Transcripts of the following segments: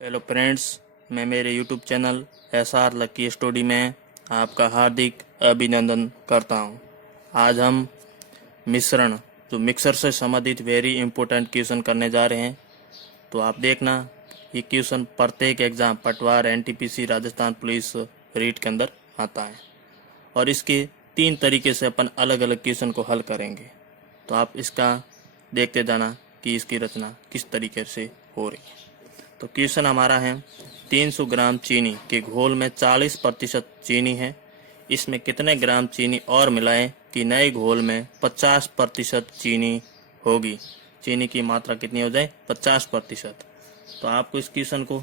Hello friends, मैं मेरे YouTube channel SR lucky study में आपका हार्दिक अभिनंदन करता हूं। आज हम मिश्रण जो मिक्सर से संबंधित वेरी इंपॉर्टेंट क्वेश्चन करने जा रहे हैं। तो आप देखना, ये क्वेश्चन प्रत्येक एग्ज़ाम पटवार, NTPC, राजस्थान पुलिस रीट के अंदर आता है और इसके 3 तरीके से अपन अलग अलग क्वेश्चन को हल करेंगे। तो आप इसका देखते जाना कि इसकी रचना किस तरीके से हो रही है। तो क्वेश्चन हमारा है 300 ग्राम चीनी के घोल में 40% चीनी है। इसमें कितने ग्राम चीनी और मिलाएं कि नए घोल में 50% चीनी होगी। चीनी की मात्रा कितनी हो जाए? 50%। तो आपको इस क्वेश्चन को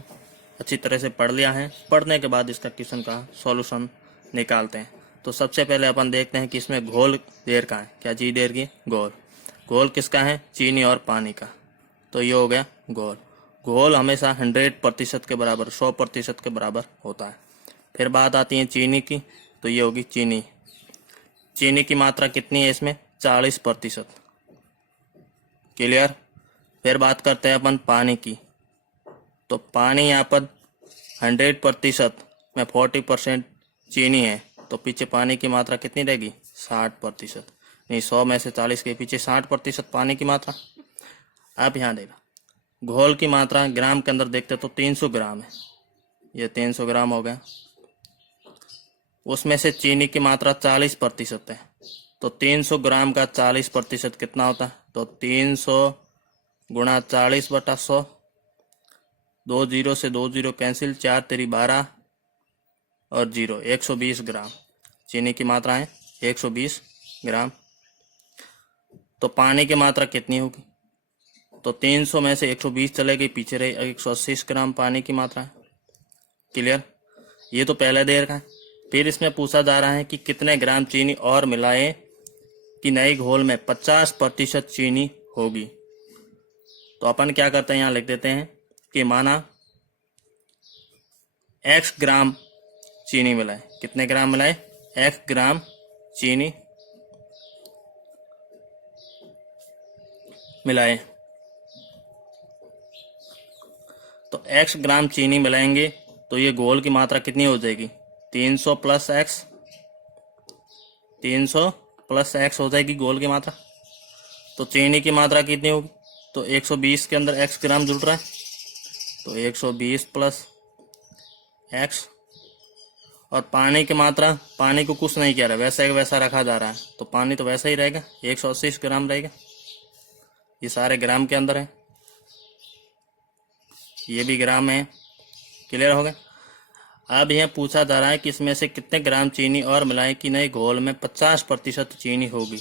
अच्छी तरह से पढ़ लिया है। पढ़ने के बाद इसका क्वेश्चन का सॉल्यूशन निकालते हैं। तो सबसे पहले अपन देखते हैं कि इसमें घोल देर का है। क्या चीज़ देर की? घोल। घोल किसका है? चीनी और पानी का। तो ये हो गया घोल। घोल हमेशा 100% के बराबर, 100% के बराबर होता है। फिर बात आती है चीनी की, तो ये होगी चीनी। चीनी की मात्रा कितनी है इसमें? 40%। क्लियर। फिर बात करते हैं अपन पानी की। तो पानी यहाँ पर 100% में 40% चीनी है, तो पीछे पानी की मात्रा कितनी रहेगी? 60%। नहीं, 100 में से 40 के पीछे 60% पानी की मात्रा। अब यहाँ देखा, घोल की मात्रा ग्राम के अंदर देखते तो 300 ग्राम है। ये 300 ग्राम हो गया। उसमें से चीनी की मात्रा 40% है। तो 300 ग्राम का 40% कितना होता है? तो 300 गुणा 40/100। 2 जीरो से 2 जीरो कैंसिल, 4 तेरी 12 और 0, 120 ग्राम चीनी की मात्रा है। 120 ग्राम। तो पानी की मात्रा कितनी होगी? तो 300 में से 120 चलेगी, पीछे रही 180 ग्राम पानी की मात्रा है। क्लियर। ये तो पहले देर का है। फिर इसमें पूछा जा रहा है कि कितने ग्राम चीनी और मिलाएं कि नए घोल में 50% चीनी होगी। तो अपन क्या करते हैं, यहाँ लिख देते हैं कि माना x ग्राम चीनी मिलाए। कितने ग्राम मिलाए? x ग्राम चीनी मिलाए। तो x ग्राम चीनी मिलाएंगे तो ये घोल की मात्रा कितनी हो जाएगी? 300 प्लस x, 300 प्लस x हो जाएगी घोल की मात्रा। तो चीनी की मात्रा कितनी होगी? तो 120 के अंदर x ग्राम जुड़ रहा है, तो 120 प्लस x। और पानी की मात्रा, पानी को कुछ नहीं किया रहा, वैसा वैसा रखा जा रहा है, तो पानी तो वैसा ही रहेगा, 180 ग्राम रहेगा। ये सारे ग्राम के अंदर है, ये भी ग्राम है। क्लियर हो गया। अब यह पूछा जा रहा है कि इसमें से कितने ग्राम चीनी और मिलाएं कि नए घोल में 50% चीनी होगी।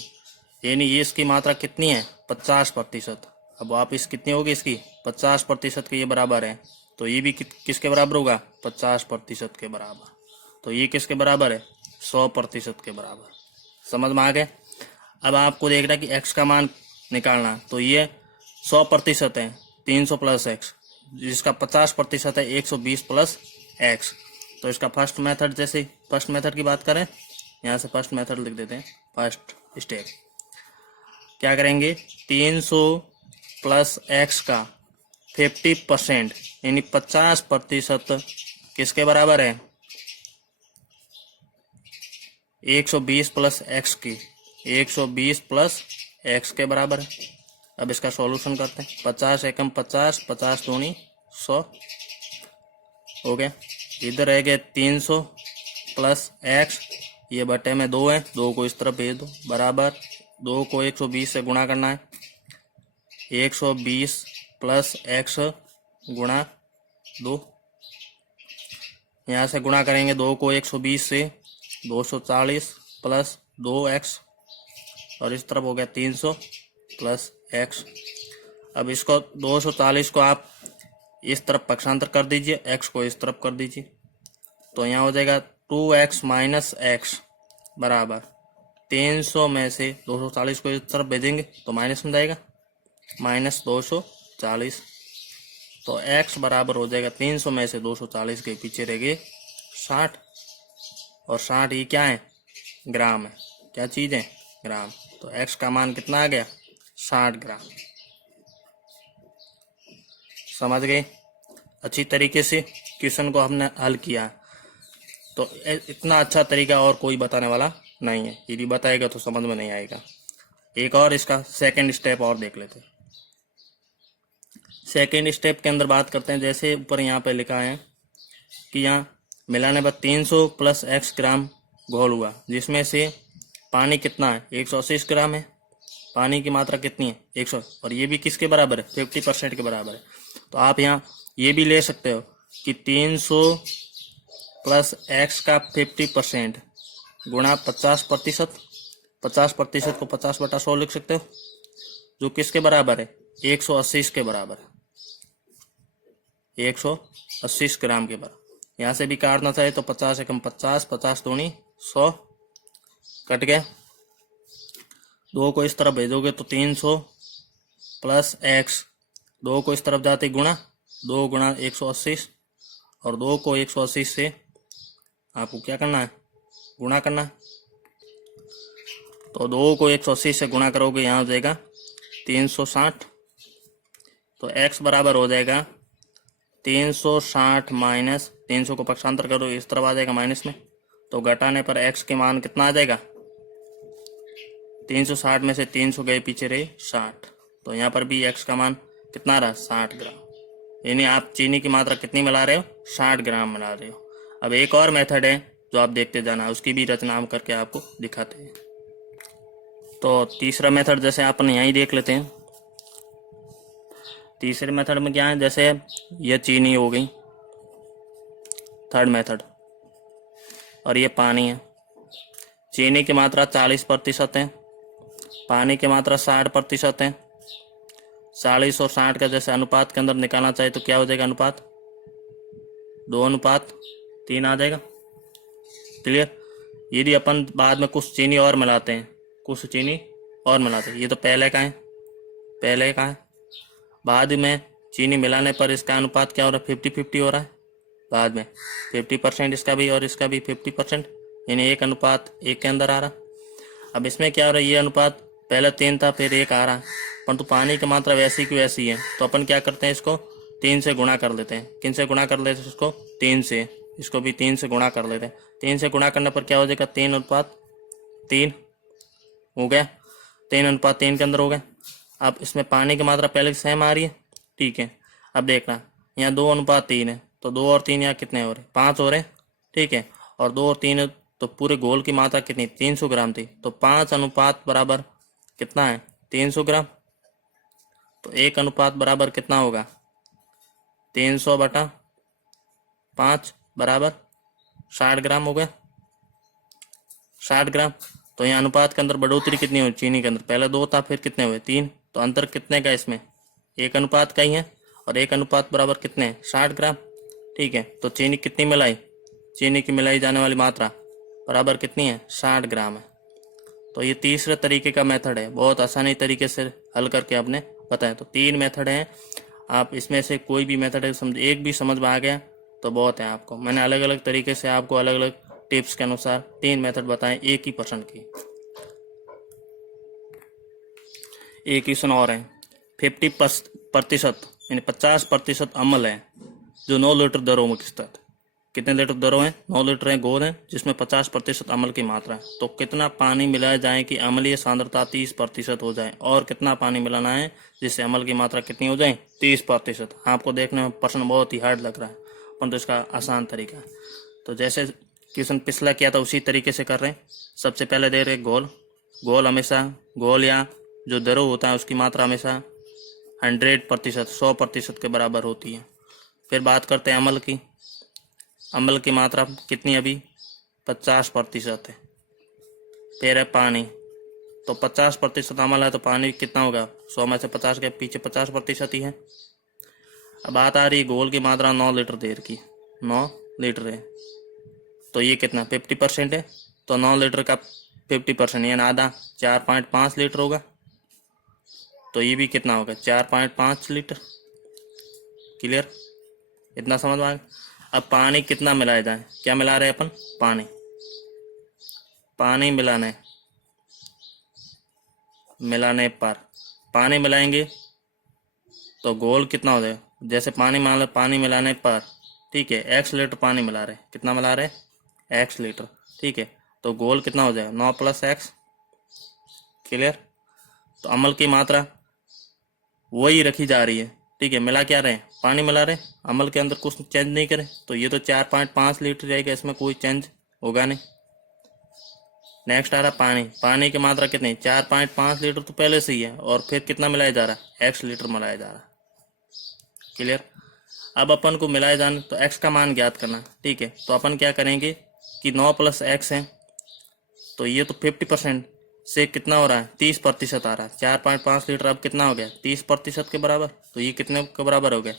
यानी ये इसकी मात्रा कितनी है? 50%। अब वापिस कितनी होगी इसकी? 50% के ये बराबर है, तो ये भी किसके बराबर होगा? 50% के बराबर। तो ये किसके बराबर है? 100% के बराबर। समझ में आ गया। अब आपको देखना कि x का मान निकालना। तो ये 100% है, 300 प्लस x, जिसका 50% है 120 प्लस x। तो इसका फर्स्ट मेथड, जैसे फर्स्ट मेथड की बात करें, यहाँ से फर्स्ट मेथड लिख देते हैं। फर्स्ट स्टेप क्या करेंगे? 300 प्लस x का 50% यानी 50% किसके बराबर है? 120 प्लस x की, 120 प्लस x के बराबर है। अब इसका सॉल्यूशन करते हैं। 50 एकम 50, 50 दूनी 100 हो गया। इधर रह गए 300 प्लस x, ये बटे में 2 है, 2 को इस तरफ भेज दो, बराबर 2 को 120 से गुणा करना है। 120 प्लस x गुणा 2, यहाँ से गुणा करेंगे 2 को 120 से, 240 प्लस 2x, और इस तरफ हो गया 300 प्लस x। अब इसको 240 को आप इस तरफ पक्षांतर कर दीजिए, x को इस तरफ कर दीजिए, तो यहाँ हो जाएगा 2x माइनस x बराबर 300 में से 240 को इस तरफ भेजेंगे तो माइनस में जाएगा, माइनस 240। तो x बराबर हो जाएगा 300 में से 240 के पीछे रह गए 60, और 60 ये क्या है? ग्राम है। क्या चीज़ है? ग्राम। तो x का मान कितना आ गया? 60 ग्राम। समझ गए। अच्छी तरीके से क्वेश्चन को हमने हल किया। तो इतना अच्छा तरीका और कोई बताने वाला नहीं है, यदि बताएगा तो समझ में नहीं आएगा। एक और इसका सेकंड स्टेप और देख लेते हैं। सेकंड स्टेप के अंदर बात करते हैं, जैसे ऊपर यहाँ पे लिखा है कि यहाँ मिलाने पर 300 प्लस x ग्राम घोल हुआ, जिसमें से पानी कितना है, 180 ग्राम है। पानी की मात्रा कितनी है, 100, और ये भी किसके बराबर है, 50% के बराबर है। तो आप यहाँ ये भी ले सकते हो कि 300 प्लस x का 50% गुणा 50%, 50% को 50/100 लिख सकते हो, जो किसके बराबर है, 180 के बराबर है, 180 ग्राम के बराबर। यहाँ से भी काटना चाहे तो 50 एकम 50, 50 दूनी 100, कट गया। 2 को इस तरफ भेजोगे तो 300 प्लस x, 2 को इस तरफ जाते गुणा, 2 गुणा 180, और 2 को 180 से आपको क्या करना है, गुणा करना है। तो 2 को 180 से गुणा करोगे, यहाँ हो जाएगा 360। तो x बराबर हो जाएगा 360 माइनस 300 को पक्षांतर करो, इस तरफ आ जाएगा माइनस में, तो घटाने पर x के मान कितना आ जाएगा, 360 में से 300 गए पीछे रहे 60, तो यहाँ पर भी x का मान कितना रहा, 60 ग्राम। यानी आप चीनी की मात्रा कितनी मिला रहे हो, 60 ग्राम मिला रहे हो। अब एक और मेथड है जो आप देखते जाना, उसकी भी रचना हम करके आपको दिखाते हैं। तो तीसरा मेथड जैसे अपन यहीं देख लेते हैं। तीसरे मेथड में क्या है, जैसे ये चीनी हो गई, थर्ड मेथड, और ये पानी है। चीनी की मात्रा 40% है, पानी की मात्रा 60% है। 40 और 60 का जैसे अनुपात के अंदर निकालना चाहिए तो क्या हो जाएगा, अनुपात 2:3 आ जाएगा। क्लियर। यदि अपन बाद में कुछ चीनी और मिलाते हैं, कुछ चीनी और मिलाते हैं, ये तो पहले का है, पहले का है। बाद में चीनी मिलाने पर इसका अनुपात क्या हो रहा है, 50-50 हो रहा है। बाद में 50% इसका भी और इसका भी 50%, यानी 1:1 के अंदर आ रहा। अब इसमें क्या हो रहा है, ये अनुपात पहले 3 था, फिर 1 आ रहा है, परंतु पानी की मात्रा वैसी की वैसी है। तो अपन क्या करते हैं, इसको 3 से गुणा कर लेते हैं। किन से गुणा कर लेते हैं, इसको 3 से, इसको भी 3 से गुणा कर लेते हैं। 3 से गुणा करने पर क्या हो जाएगा, 3:3 हो गया, 3:3 के अंदर हो गया। अब इसमें पानी की मात्रा पहले की सेम आ रही है, ठीक है। अब देखना, यहाँ 2:3 है, तो 2 और 3 यहाँ कितने हो रहे, 5 हो रहे, ठीक है। और 2 और 3 तो पूरे घोल की मात्रा कितनी, 300 ग्राम थी, तो 5 अनुपात बराबर कितना है, 300 ग्राम। तो 1 अनुपात बराबर कितना होगा, 300/5 बराबर 60 ग्राम हो गया, 60 ग्राम। तो यहाँ अनुपात के अंदर बढ़ोतरी कितनी हुई, चीनी के अंदर पहले 2 था, फिर कितने हुए, 3, तो अंतर कितने का इसमें, 1 अनुपात का ही है, और 1 अनुपात बराबर कितने, 60 ग्राम, ठीक है। तो चीनी कितनी मिलाई, चीनी की मिलाई जाने वाली मात्रा बराबर कितनी है, 60 ग्राम है। तो ये तीसरे तरीके का मेथड है, बहुत आसानी तरीके से हल करके आपने बताया। तो 3 मेथड हैं, आप इसमें से कोई भी मेथड समझ, एक भी समझ में आ गया तो बहुत है आपको। मैंने अलग अलग तरीके से आपको अलग अलग टिप्स के अनुसार 3 मेथड बताएं, एक ही पर्सन की। एक क्वेश्चन और है, 50% यानी 50% अम्ल है जो 9 लीटर दरों में स्थित। कितने लीटर दरों हैं, 9 लीटर है घोल है जिसमें 50% अम्ल की मात्रा है। तो कितना पानी मिलाया जाए कि अम्लीय सांद्रता 30% हो जाए, और कितना पानी मिलाना है जिससे अम्ल की मात्रा कितनी हो जाए, 30%। आपको देखने में प्रश्न बहुत ही हार्ड लग रहा है, परंतु इसका आसान तरीका है। तो जैसे क्वेश्चन पिछला किया था उसी तरीके से कर रहे हैं। सबसे पहले दे रहे घोल, घोल हमेशा, घोल या जो दरो होता है उसकी मात्रा हमेशा 100%, 100% के बराबर होती है। फिर बात करते हैं अम्ल की, अम्ल की मात्रा कितनी अभी 50% है। फिर है पानी, तो 50% अम्ल है तो पानी कितना होगा, 100 में से 50 के पीछे 50% ही है। अब बात आ रही है घोल की मात्रा 9 लीटर देर की, 9 लीटर है, तो ये कितना 50% है। तो 9 लीटर का 50% यानी आधा, 4.5 लीटर होगा। तो ये भी कितना होगा, 4.5 लीटर। क्लियर, इतना समझ में आ गया। अब पानी कितना मिलाया जाए, क्या मिला रहे हैं अपन, पानी, पानी मिलाने पर पानी मिलाएंगे तो घोल कितना हो जाएगा, जैसे पानी मिलाने पर, ठीक है, x लीटर पानी मिला रहे, कितना मिला रहे, x लीटर, ठीक है। तो गोल कितना हो जाएगा, 9 + x, क्लियर। तो अम्ल की मात्रा वही रखी जा रही है, ठीक है। मिला क्या रहे, पानी मिला रहे, अम्ल के अंदर कुछ चेंज नहीं करे, तो ये तो 4.5 लीटर जाएगा, इसमें कोई चेंज होगा नहीं। नेक्स्ट आ रहा पानी की मात्रा कितनी, 4.5 लीटर तो पहले से ही है, और फिर कितना मिलाया जा रहा है, x लीटर मिलाया जा रहा है, क्लियर। अब अपन को मिलाए जाने तो x का मान ज्ञात करना, ठीक है। तो अपन क्या करेंगे कि 9 + x है, तो ये तो 50% से कितना हो रहा है, 30% आ रहा है। 4.5 लीटर अब कितना हो गया, 30% के बराबर, तो ये कितने के बराबर हो गया,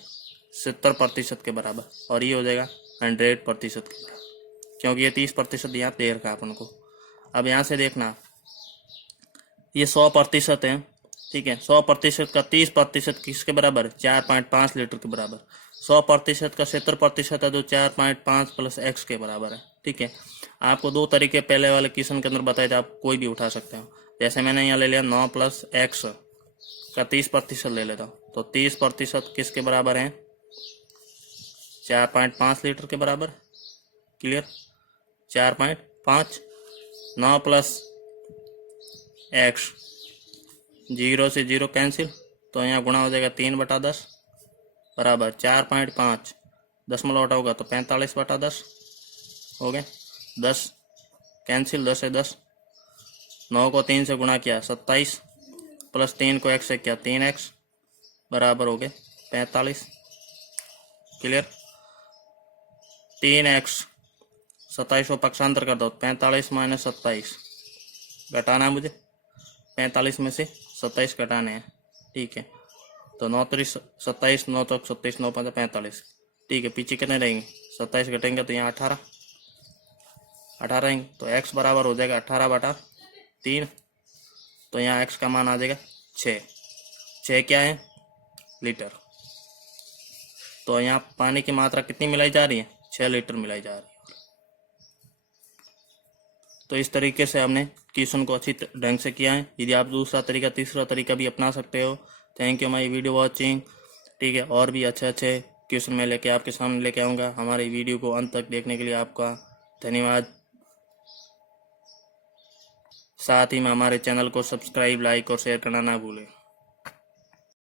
70% के बराबर, और ये हो जाएगा 100% के बराबर, क्योंकि ये 30% यहाँ दे रखा है अपन को। अब यहाँ से देखना, ये 100% है, ठीक है। 100% का 30% किसके बराबर, 4.5 लीटर के बराबर। 100% का 70% है, जो 4.5 + x के बराबर है, ठीक है। आपको दो तरीके पहले वाले क्वेश्चन के अंदर बताए थे, आप कोई भी उठा सकते हो। जैसे मैंने यहाँ ले लिया 9 + x का 30% ले लेता हूँ, तो 30% किसके बराबर है, 4.5 लीटर के बराबर, क्लियर। 4.5, 9 + x, 0 से 0 कैंसिल, तो यहाँ गुणा हो जाएगा 3/10 बराबर 4.5, 10 होगा तो 45/10 हो गए। 10 कैंसिल, 10 से 10, 9 को 3 से गुणा किया 27, प्लस 3 को x से किया 3x बराबर हो गए 45, क्लियर। 3x, 27 को पक्षांतर कर दो, 45 - 27 घटाना है मुझे, 45 में से 27 घटाने हैं, ठीक है। तो 9 × 3 = 27, 9 × 4 = 27, 9 × 5 = 45, ठीक है। पीछे कितने रहेंगे, 27 घटेंगे तो यहाँ 18 रहेंगे, तो x बराबर हो जाएगा 18/3, तो यहाँ x का मान आ जाएगा 6 क्या है, लीटर। तो यहाँ पानी की मात्रा कितनी मिलाई जा रही है, 6 लीटर मिलाई जा रही है। तो इस तरीके से हमने क्वेश्चन को अच्छी ढंग से किया है। यदि आप दूसरा तरीका, तीसरा तरीका भी अपना सकते हो। Thank you my video watching, ठीक है। और भी अच्छे अच्छे क्वेश्चन मैं लेके आपके सामने लेके आऊँगा। हमारी वीडियो को अंत तक देखने के लिए आपका धन्यवाद। साथ ही में हमारे चैनल को सब्सक्राइब, लाइक और शेयर करना ना भूलें।